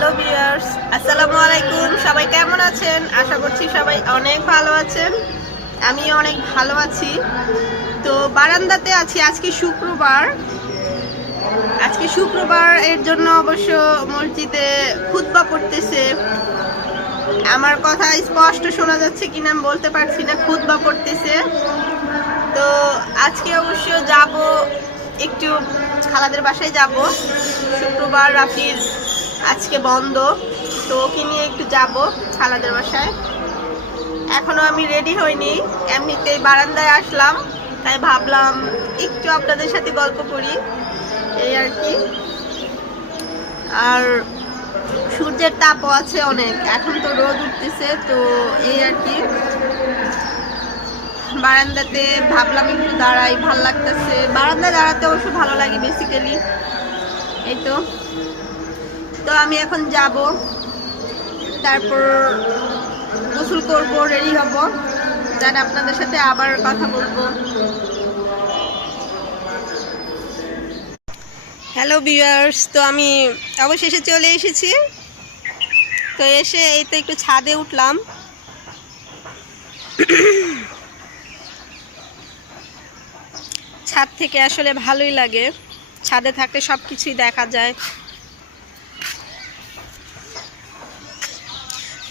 Hello viewers, আসসালামু আলাইকুম। সবাই কেমন আছেন? আশা করছি সবাই অনেক ভালো আছেন। আমি অনেক ভালো আছি। তো বারান্দাতে আছি। আজকে শুক্রবার এর জন্য অবশ্য মসজিদে খুতবা পড়তেছে। আমার কথা স্পষ্ট শোনা যাচ্ছে কিনা আমি বলতে পারছি না। খুতবা পড়তেছে। তো আজকে অবশ্য যাব, একটু খালাদের বাসায় যাব। শুক্রবার রাফির আজকে বন্ধ, তো ওকে নিয়ে একটু যাব খালাদের বাসায়। এখনো আমি রেডি হইনি, এমনিতেই বারান্দায় আসলাম, তাই ভাবলাম একটু আপনাদের সাথে গল্প করি, এই আর কি। আর সূর্যের তাপও আছে অনেক, এখন তো রোদ উঠতেছে, তো এই আর কি। বারান্দাতে ভাবলাম একটু দাঁড়াই, ভাল লাগতেছে। বারান্দায় দাঁড়াতে অবশ্য ভালো লাগে বেসিক্যালি। এই তো আমি এখন যাব, তারপর গোসল করব, রেডি হব, দেন আপনাদের সাথে আবার কথা বলবো। হ্যালো ভিউয়ার্স, তো আমি অবশেষে চলে এসেছি। তো এসে এই তো একটু ছাদে উঠলাম। ছাদ থেকে আসলে ভালোই লাগে, ছাদে থাকলে সব কিছুই দেখা যায়।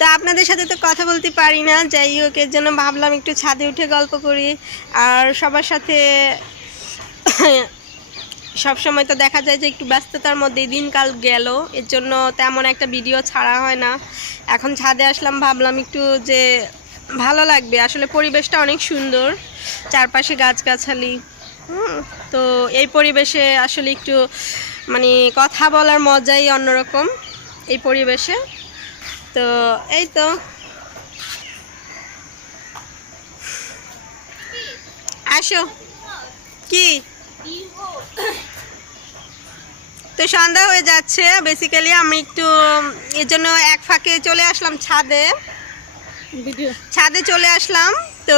তো আপনাদের সাথে তো কথা বলতে পারি না, যাই হোক, এর জন্য ভাবলাম একটু ছাদে উঠে গল্প করি। আর সবার সাথে সব সময় তো দেখা যায় যে একটু ব্যস্ততার মধ্যেই দিনকাল গেল, এর জন্য তেমন একটা ভিডিও ছাড়া হয় না। এখন ছাদে আসলাম, ভাবলাম একটু যে ভালো লাগবে, আসলে পরিবেশটা অনেক সুন্দর, চারপাশে গাছগাছালি। তো এই পরিবেশে আসলে একটু মানে কথা বলার মজাই অন্যরকম এই পরিবেশে। তো এই তো আসো। কি তো সন্ধ্যা হয়ে যাচ্ছে বেসিক্যালি, আমি একটু এর জন্য এক ফাঁকে চলে আসলাম ছাদে চলে আসলাম। তো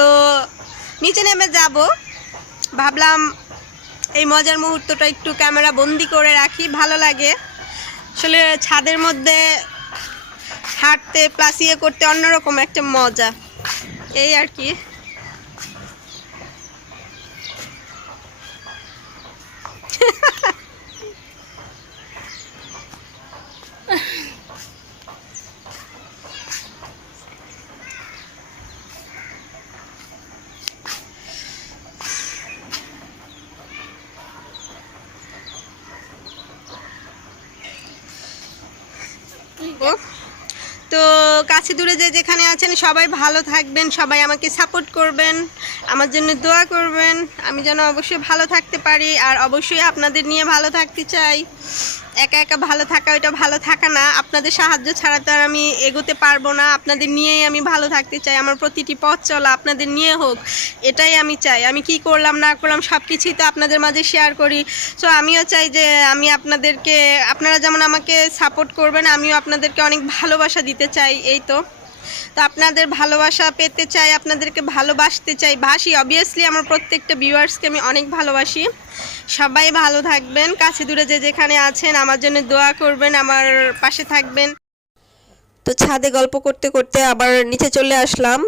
নিচে নেমে যাব, ভাবলাম এই মজার মুহূর্তটা একটু ক্যামেরা বন্দি করে রাখি, ভালো লাগে আসলে ছাদের মধ্যে হাঁটতে প্লাস ইয়ে করতে অন্যরকম একটা মজা, এই আর কি। তো কাছে দূরে যে যেখানে আছেন সবাই ভালো থাকবেন, সবাই আমাকে সাপোর্ট করবেন, আমার জন্য দোয়া করবেন, আমি যেন অবশ্যই ভালো থাকতে পারি। আর অবশ্যই আপনাদের নিয়ে ভালো থাকতে চাই। একা একা ভালো থাকা ওইটা ভালো থাকা না, আপনাদের সাহায্য ছাড়া তো আর আমি এগোতে পারবো না। আপনাদের নিয়েই আমি ভালো থাকতে চাই, আমার প্রতিটি পথ চলা আপনাদের নিয়ে হোক, এটাই আমি চাই। আমি কি করলাম না করলাম সব কিছুই তো আপনাদের মাঝে শেয়ার করি। সো আমিও চাই যে আমি আপনারা যেমন আমাকে সাপোর্ট করবেন, আমিও আপনাদেরকে অনেক ভালোবাসা দিতে চাই। এই তো আপনাদের ভালোবাসা পেতে চাই, আপনাদেরকে ভালোবাসতে চাই, অবভিয়াসলি আমার প্রত্যেকটা ভিউয়ার্সকে আমি অনেক ভালোবাসি। সবাই ভালো থাকবেন, কাছে দূরে যে যেখানে আছেন আমার জন্য দোয়া করবেন, আমার পাশে থাকবেন। তো ছাদে গল্প করতে করতে আবার নিচে চলে আসলাম।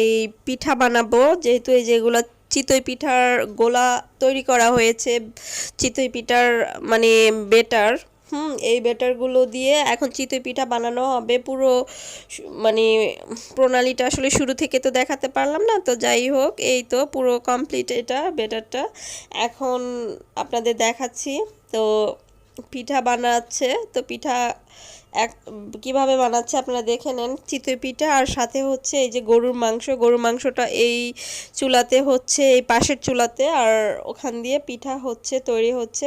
এই পিঠা বানাবো, যেহেতু এই যেগুলো চিতই পিঠার গোলা তৈরি করা হয়েছে, চিতই পিঠার মানে বেটার, এই ব্যাটারগুলো দিয়ে এখন চিতই পিঠা বানানো হবে। পুরো মানে প্রণালীটা আসলে শুরু থেকে তো দেখাতে পারলাম না, তো যাই হোক, এই তো পুরো কমপ্লিট এটা ব্যাটারটা, এখন আপনাদের দেখাচ্ছি। তো পিঠা বানাচ্ছে, তো পিঠা কিভাবে বানাচ্ছে আপনারা দেখে নেন। চিতই পিঠা আর সাথে হচ্ছে এই যে গরুর মাংসটা এই চুলাতে হচ্ছে, এই পাশের চুলাতে, আর ওখান দিয়ে পিঠা হচ্ছে, তৈরি হচ্ছে।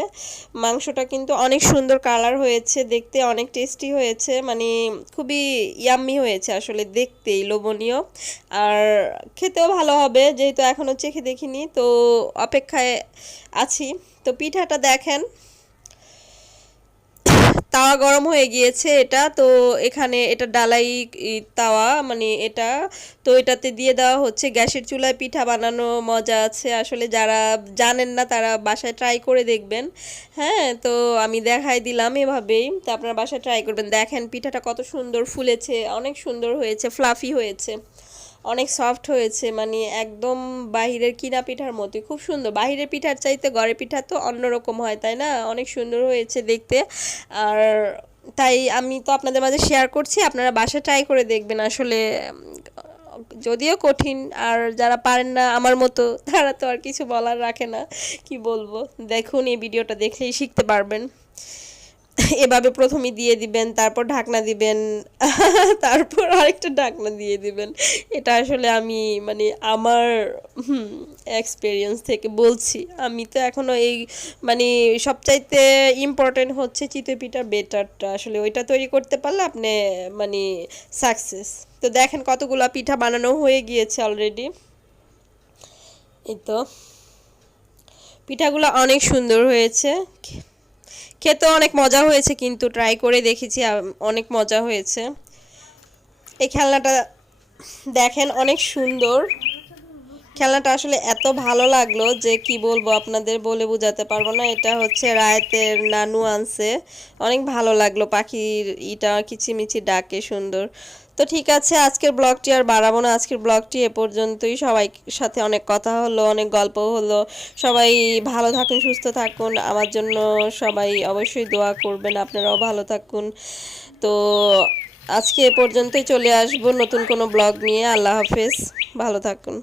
মাংসটা কিন্তু অনেক সুন্দর কালার হয়েছে, দেখতে অনেক টেস্টি হয়েছে, মানে খুবই ইয়াম্মি হয়েছে আসলে, দেখতেই লোভনীয়, আর খেতেও ভালো হবে, যেহেতু এখনও চেখে দেখিনি, তো অপেক্ষায় আছি। তো পিঠাটা দেখেন, তাওয়া গরম হয়ে গিয়েছে এটা তো এখানে এটা ডালাই তাওয়া মানে এটা তো এটাতে দিয়ে দেওয়া হচ্ছে গ্যাসের চুলায় পিঠা বানানো মজা আছে আসলে যারা জানেন না তারা বাসায় ট্রাই করে দেখবেন হ্যাঁ তো আমি দেখাই দিলাম এভাবেই তো আপনারা বাসায় ট্রাই করবেন দেখেন পিঠাটা কত সুন্দর ফুলেছে অনেক সুন্দর হয়েছে ফ্লাফি হয়েছে অনেক সফট হয়েছে মানে একদম বাহিরের কিনা পিঠার মতোই খুব সুন্দর বাহিরের পিঠার চাইতে ঘরের পিঠা তো অন্যরকম হয় তাই না অনেক সুন্দর হয়েছে দেখতে আর তাই আমি তো আপনাদের মাঝে শেয়ার করছি আপনারা বাসায় ট্রাই করে দেখবেন আসলে যদিও কঠিন আর যারা পারেন না আমার মতো তারা তো আর কিছু বলার রাখে না কি বলবো দেখুন এই ভিডিওটা দেখলেই শিখতে পারবেন এভাবে প্রথমে দিয়ে দিবেন তারপর ঢাকনা দিবেন তারপর আরেকটা ঢাকনা দিয়ে দিবেন এটা আসলে আমি মানে আমার এক্সপেরিয়েন্স থেকে বলছি আমি তো এখনো এই মানে সবচাইতে ইম্পর্টেন্ট হচ্ছে চিতই পিঠার বেটারটা আসলে ওইটা তৈরি করতে পারলে আপনি মানে সাকসেস তো দেখেন কতগুলো পিঠা বানানো হয়ে গিয়েছে অলরেডি এই তো পিঠাগুলো অনেক সুন্দর হয়েছে খেতে অনেক মজা হয়েছে কিন্তু ট্রাই করে দেখেছি অনেক মজা হয়েছে এই খেলনাটা দেখেন অনেক সুন্দর খেলনাটা আসলে এত ভালো লাগলো যে কি বলবো আপনাদের বলে বোঝাতে পারবো না এটা হচ্ছে রায়তের নানু আনছে অনেক ভালো লাগলো পাখির ইটা কিচিমিচি ডাকে সুন্দর তো ঠিক আছে আজকের ব্লগটি আর বাড়াবো না আজকের ব্লগটি এ পর্যন্তই সবাই সাথে অনেক কথা হলো অনেক গল্প হলো সবাই ভালো থাকুন সুস্থ থাকুন আমার জন্য সবাই অবশ্যই দোয়া করবেন আপনারাও ভালো থাকুন তো আজকে এ পর্যন্তই চলে আসবো নতুন কোনো ব্লগ নিয়ে আল্লাহ হাফেজ ভালো থাকুন